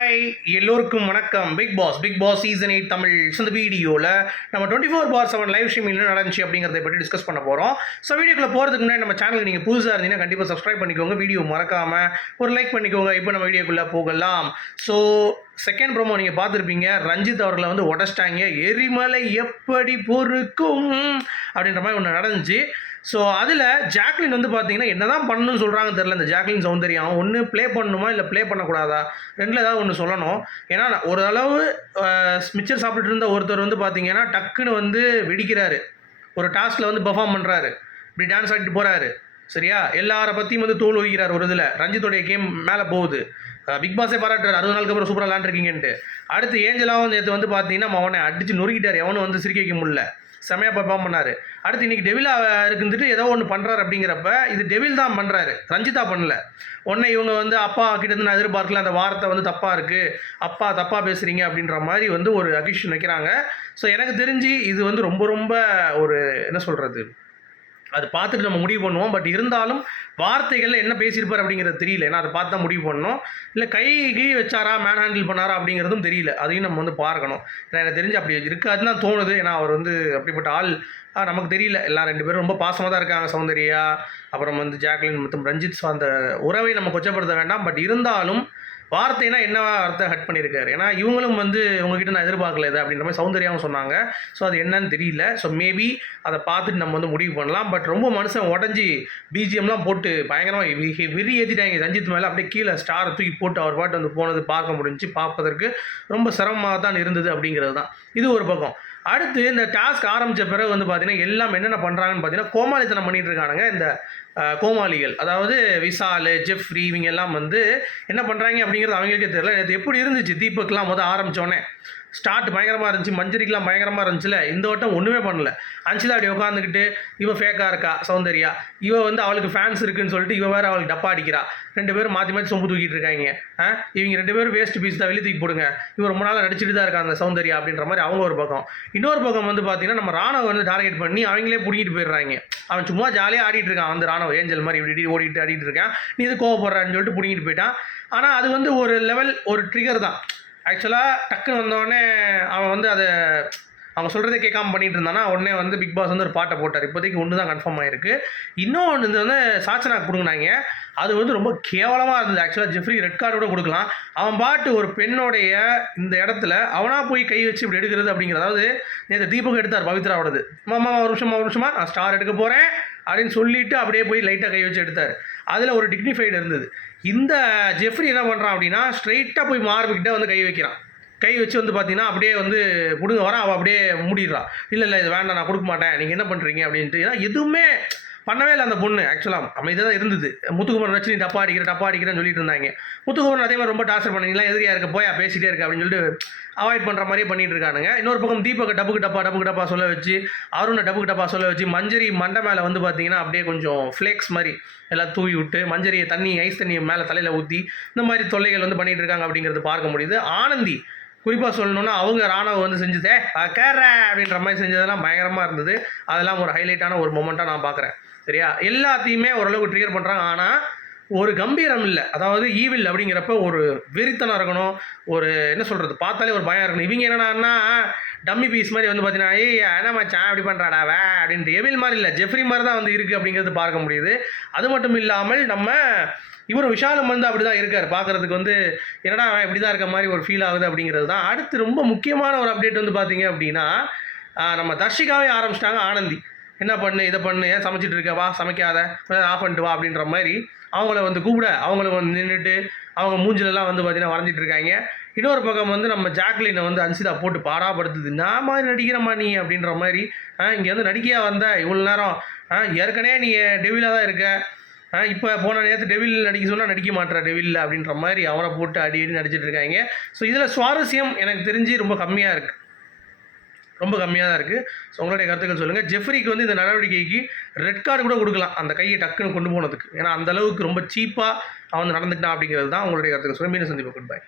Hi எல்லோருக்கும் வணக்கம். Big Boss Big Boss season eight Tamil இந்த வீடியோவில் நம்ம twenty four bar seven live stream என்ன நடந்துச்சு அப்படிங்கிறத பற்றி டிஸ்கஸ் பண்ண போகிறோம் ஸோ வீடியோக்குள்ள போகிறதுக்கு முன்னாடி நம்ம சேனலுக்கு நீங்கள் புதுசாக இருந்தீங்கன்னா கண்டிப்பாக சப்ஸ்கிரைப் பண்ணிக்கோங்க. வீடியோ மறக்காமல் ஒரு லைக் பண்ணிக்கோங்க. இப்போ நம்ம வீடியோக்குள்ளே போகலாம். ஸோ செகண்ட் ப்ரோமோ நீங்கள் பார்த்துருப்பீங்க. ரஞ்சித் அவர்களை வந்து உடச்சிட்டாங்க. எரிமலை எப்படி பொறுக்கும் அப்படின்ற மாதிரி ஒன்று நடந்துச்சு. ஸோ அதில் ஜாக்லின் வந்து பார்த்தீங்கன்னா என்ன தான் பண்ணணும்னு சொல்கிறாங்க தெரில இந்த ஜாக்லின் சௌந்தர்யம் ஒன்று ப்ளே பண்ணணுமா இல்லை ப்ளே பண்ணக்கூடாதா? ரெண்டில் ஏதாவது ஒன்று சொல்லணும். ஏன்னா ஓரளவு ஒரு அளவு மிச்சர் சாப்பிட்டுட்டு இருந்த ஒருத்தர் வந்து பார்த்தீங்கன்னா டக்குன்னு வந்து வெடிக்கிறாரு. ஒரு டாஸ்கில் வந்து பெர்ஃபார்ம் பண்ணுறாரு இப்படி டான்ஸ் ஆடிட்டு போகிறாரு சரியா? எல்லார பற்றியும் வந்து தோல் ஒழிக்கிறார் ஒரு இதில். ரஞ்சித்தோடைய கேம் மேலே போகுது. பிக் பாஸே பாராட்டுறாரு. அறுபது நாளுக்கு அப்புறம் சூப்பராக விளாண்டுருக்கீங்கன்ட்டு அடுத்து ஏஞ்சலாவும் நேற்று வந்து பார்த்தீங்கன்னா அவனை அடித்து நொறுக்கிட்டார். எவனும் வந்து சிரிக்க வைக்க முடியல. செமையாக பர்ஃபார்ம் பண்ணார். அடுத்து இன்றைக்கி டெவிலாக இருக்குந்துட்டு ஏதோ ஒன்று பண்ணுறாரு அப்படிங்கிறப்ப இது டெவில் தான் பண்ணுறாரு ரஞ்சிதா பண்ணல. உடனே இவங்க வந்து அப்பா கிட்டேருந்து நான் எதிர்பார்க்கல அந்த வார்த்தை வந்து தப்பாக இருக்குது அப்பா தப்பாக பேசுகிறீங்க அப்படின்ற மாதிரி வந்து ஒரு அகிஷன் வைக்கிறாங்க. ஸோ எனக்கு தெரிஞ்சு இது வந்து ரொம்ப ரொம்ப ஒரு என்ன சொல்கிறது அது பார்த்துட்டு நம்ம முடிவு பண்ணுவோம். பட் இருந்தாலும் வார்த்தைகளில் என்ன பேசியிருப்பார் அப்படிங்கிறது தெரியல. ஏன்னா அதை பார்த்து தான் முடிவு பண்ணணும். இல்லை கை கீ வச்சாரா மேன் ஹேண்டில் பண்ணாரா அப்படிங்கிறதும் தெரியல. அதையும் நம்ம வந்து பார்க்கணும். ஏன்னா எனக்கு தெரிஞ்சு அப்படி இருக்காதுன்னு தான் தோணுது. ஏன்னா அவர் வந்து அப்படிப்பட்ட ஆள். நமக்கு தெரியல. எல்லாம் ரெண்டு பேரும் ரொம்ப பாசமாக தான் இருக்காங்க சௌந்தர்யா. அப்புறம் வந்து ஜாக்லின் மற்றும் ரஞ்சித் ஸோ அந்த உறவை நம்ம கொச்சப்படுத்த வேண்டாம். பட் இருந்தாலும் வார்த்தைனா என்ன வார்த்தை ஹட் பண்ணியிருக்காரு? ஏன்னா இவங்களும் வந்து உங்ககிட்ட நான் எதிர்பார்க்கல இது அப்படின்ற மாதிரி சௌந்தர்யாவும் சொன்னாங்க. ஸோ அது என்னன்னு தெரியல. ஸோ மேபி அதை பார்த்துட்டு நம்ம வந்து முடிவு பண்ணலாம். பட் ரொம்ப மனுஷன் உடஞ்சி பிஜிஎம்லாம் போட்டு பயங்கரமாக விரி ஏற்றிட்டாங்க ரஞ்சித் மேலே அப்படியே கீழே ஸ்டாரை தூக்கி போட்டு அவர் பாட்டு வந்து போனது பார்க்க முடிஞ்சு பார்ப்பதற்கு ரொம்ப சிரமமாக தான் இருந்தது அப்படிங்கிறது தான். இது ஒரு பக்கம். அடுத்து இந்த டாஸ்க் ஆரம்பித்த பிறகு வந்து பார்த்தீங்கன்னா எல்லாம் என்னென்ன பண்ணுறாங்கன்னு பார்த்தீங்கன்னா கோமாளித்தனம் பண்ணிகிட்டு இருக்கானுங்க இந்த கோமாளிகள். அதாவது விசால் ஜெஃப்ரி இவங்க எல்லாம் வந்து என்ன பண்ணுறாங்க அப்படிங்கிறது அவங்களுக்கே தெரியல. இது எப்படி இருந்துச்சு தீபக்லாம் முதல் ஆரம்பித்தோடனே ஸ்டார்ட் பயங்கரமாக இருந்துச்சு மஞ்சரிக்கெலாம் பயங்கரமாக இருந்துச்சுல இந்த வட்டம் ஒன்றுமே பண்ணல. அஞ்சிதா அப்படி உட்காந்துக்கிட்டு இவன் ஃபேக்காக இருக்கா சௌந்தர்யா? இவ வந்து அவளுக்கு ஃபேன்ஸ் இருக்குன்னு சொல்லிட்டு இவ வேறு அவளுக்கு டப்பா அடிக்கிறா. ரெண்டு பேரும் மாற்றி மாற்றி சொம்பு தூக்கிட்டு இருக்காங்க. ஆ? இவங்க ரெண்டு பேரும் வேஸ்ட் பீஸ் தான் வெளியே தூக்கி போடுங்க. இவர் ரொம்ப நாள் நடிச்சுட்டு தான் இருக்கா அந்த சௌந்தர்யா அப்படின்ற மாதிரி அவங்க ஒரு பக்கம். இன்னொரு பக்கம் வந்து பார்த்தீங்கன்னா நம்ம ராணுவ வந்து டார்கெட் பண்ணி அவங்களே பிடிக்கிட்டு போயிடுறாங்க. அவன் சும்மா ஜாலியாக ஆடிட்டு இருக்கான் வந்து ராணுவ ஏஞ்சல் மாதிரி இப்படி இப்படி ஓடிட்டு ஆடிட்டு இருக்கான். நீ இது கோவப்படுறான்னு சொல்லிட்டு பிடிங்கிட்டு போயிட்டான். ஆனால் அது வந்து ஒரு லெவல் ஒரு ட்ரிகர் தான். ஆக்சுவலாக டக்குன்னு வந்தோடனே அவன் வந்து அதை அவங்க சொல்கிறதே கேட்காம பண்ணிட்டு இருந்தானா உடனே வந்து பிக் பாஸ் வந்து ஒரு பாட்டை போட்டார். இப்போதைக்கு ஒன்று தான் கன்ஃபார்ம் ஆயிருக்கு. இன்னொன்று இது வந்து சாச்சனா கொடுங்கினாங்க. அது வந்து ரொம்ப கேவலமாக இருந்தது. ஆக்சுவலாக ஜெஃப்ரி ரெட் கார்டு கூட கொடுக்கலாம். அவன் பாட்டு ஒரு பெண்ணுடைய இந்த இடத்துல அவனாக போய் கை வச்சு இப்படி எடுக்கிறது அப்படிங்கிறது அதாவது நேற்று தீபக் எடுத்தார் பவித்ராவோடது. மாமா ஒரு நிமிஷமா ஒரு நிமிஷமா நான் ஸ்டார் எடுக்க போகிறேன் அப்படின்னு சொல்லிட்டு அப்படியே போய் லைட்டாக கை வச்சு எடுத்தார். அதில் ஒரு டிக்னிஃபைடு இருந்தது. இந்த ஜெஃப்ரி என்ன பண்ணுறான் அப்படின்னா ஸ்ட்ரைட்டாக போய் மார்பிக்கிட்ட வந்து கை வைக்கிறான். கை வச்சு வந்து பார்த்தீங்கன்னா அப்படியே வந்து பிடுங்க வரான் அவள் அப்படியே மூடிடுறா இல்லை இல்லை இது வேண்டாம் நான் கொடுக்க மாட்டேன். நீங்கள் என்ன பண்ணுறீங்க அப்படின்ட்டு. ஏன்னா எதுவுமே பண்ணவே இல்லை அந்த பொண்ணு. ஆக்சுவலாக அமைதியாக தான் இருந்தது. முத்துக்குமரன் வச்சு நீ டப்பா அடிக்கிற டப்பா அடிக்கிறேன்னு சொல்லிட்டு இருந்தாங்க. முத்துக்குமரன் அதே மாதிரி ரொம்ப டார்ச்சர் பண்ணீங்களா எதிரியா இருக்க? போயா பேசிட்டே இருக்க அப்படின்னு சொல்லிட்டு அவாய்ட் பண்ணுற மாதிரியே பண்ணிட்டு இருக்கானுங்க. இன்னொரு பக்கம் தீபக் டப்புக்கு டப்பா டப்புக்கு டப்பா சொல்ல வச்சு அருணை டப்புக்கு டப்பா சொல்ல வச்சு மஞ்சரி மண்டை மேலே வந்து பார்த்தீங்கன்னா அப்படியே கொஞ்சம் ஃப்ளேக்ஸ் மாதிரி எல்லாம் தூவி விட்டு மஞ்சரியை தண்ணி ஐஸ் தண்ணியை மேலே தலையில் ஊற்றி இந்த மாதிரி தொல்லைகள் வந்து பண்ணிட்டு இருக்காங்க அப்படிங்கிறது பார்க்க முடியுது. ஆனந்தி குறிப்பாக சொல்லணும்னா அவங்க ராணுவம் வந்து செஞ்சதே கேர அப்படின்ற மாதிரி செஞ்சதெல்லாம் பயங்கரமாக இருந்தது. அதெல்லாம் ஒரு ஹைலைட்டான ஒரு மொமெண்ட்டாக நான் பார்க்குறேன் சரியா? எல்லாத்தையுமே ஓரளவுக்கு ட்ரிகர் பண்ணுறாங்க ஆனால் ஒரு கம்பீரம் இல்லை. அதாவது ஈவில் அப்படிங்கிறப்ப ஒரு வெறித்தனம் இருக்கணும். ஒரு என்ன சொல்கிறது பார்த்தாலே ஒரு பயம் இருக்கணும். இவங்க என்னடான்னா டம்மி பீஸ் மாதிரி வந்து பார்த்தீங்கன்னா ஏய் என்ன மச்சான்? அப்படி பண்ணுறாடா வே அப்படின்ட்டு. எவில் மாதிரி இல்லை. ஜெஃப்ரி மாதிரி தான் வந்து இருக்குது அப்படிங்கிறது பார்க்க முடியுது. அது மட்டும் இல்லாமல் நம்ம இவர் விஷாலம் வந்து அப்படி தான் இருக்கார். பார்க்குறதுக்கு வந்து என்னடா அவன் இப்படி தான் இருக்க மாதிரி ஒரு ஃபீல் ஆகுது அப்படிங்கிறது தான். அடுத்து ரொம்ப முக்கியமான ஒரு அப்டேட் வந்து பார்த்தீங்க அப்படின்னா நம்ம தர்ஷிகாவே ஆரம்பிச்சிட்டாங்க ஆனந்தி. என்ன பண்ணு இதை பண்ணு ஏன் சமைச்சிட்டு இருக்க? வா சமைக்காத. ஆஃப் பண்ணிட்டு வா அப்படின்ற மாதிரி அவங்கள வந்து கூப்பிட அவங்கள வந்து நின்றுட்டு அவங்க மூஞ்சிலெல்லாம் வந்து பார்த்தீங்கன்னா வரைஞ்சிட்டு இருக்காங்க. இன்னொரு பக்கம் வந்து நம்ம ஜாக்லினை வந்து அன்சிதா போட்டு பாடாப்படுத்துது நான் மாதிரி நடிக்கிறம்மா நீ? அப்படின்ற மாதிரி இங்கே வந்து நடிக்கையா வந்த இவ்வளோ நேரம் ஆ, ஏற்கனவே நீ டெவிலாக தான் இருக்க. இப்போ போன நேரத்து டெவில் நடிக்க சொன்னால் நடிக்க மாட்டேற டெவிலில். அப்படின்ற மாதிரி அவனை போட்டு அடி அடி நடிச்சிட்டு இருக்காங்க. ஸோ இதில் சுவாரஸ்யம் எனக்கு தெரிஞ்சு ரொம்ப கம்மியாக இருக்குது ரொம்ப கம்மியாக தான் இருக்குது ஸோ உங்களுடைய கருத்துக்கள் சொல்லுங்கள் ஜெஃப்ரிக்கு வந்து இந்த நடவடிக்கைக்கு ரெட் கார்டு கூட கொடுக்கலாம். அந்த கையை டக்குன்னு கொண்டு போனதுக்கு. ஏன்னா அந்த அளவுக்கு ரொம்ப சீப்பாக அவன் நடந்துக்கிட்டான் அப்படிங்கிறது தான் உங்களுடைய கருத்துக்கள். சொல்லுங்கள் மீண்டும் சந்திப்பு குட் பை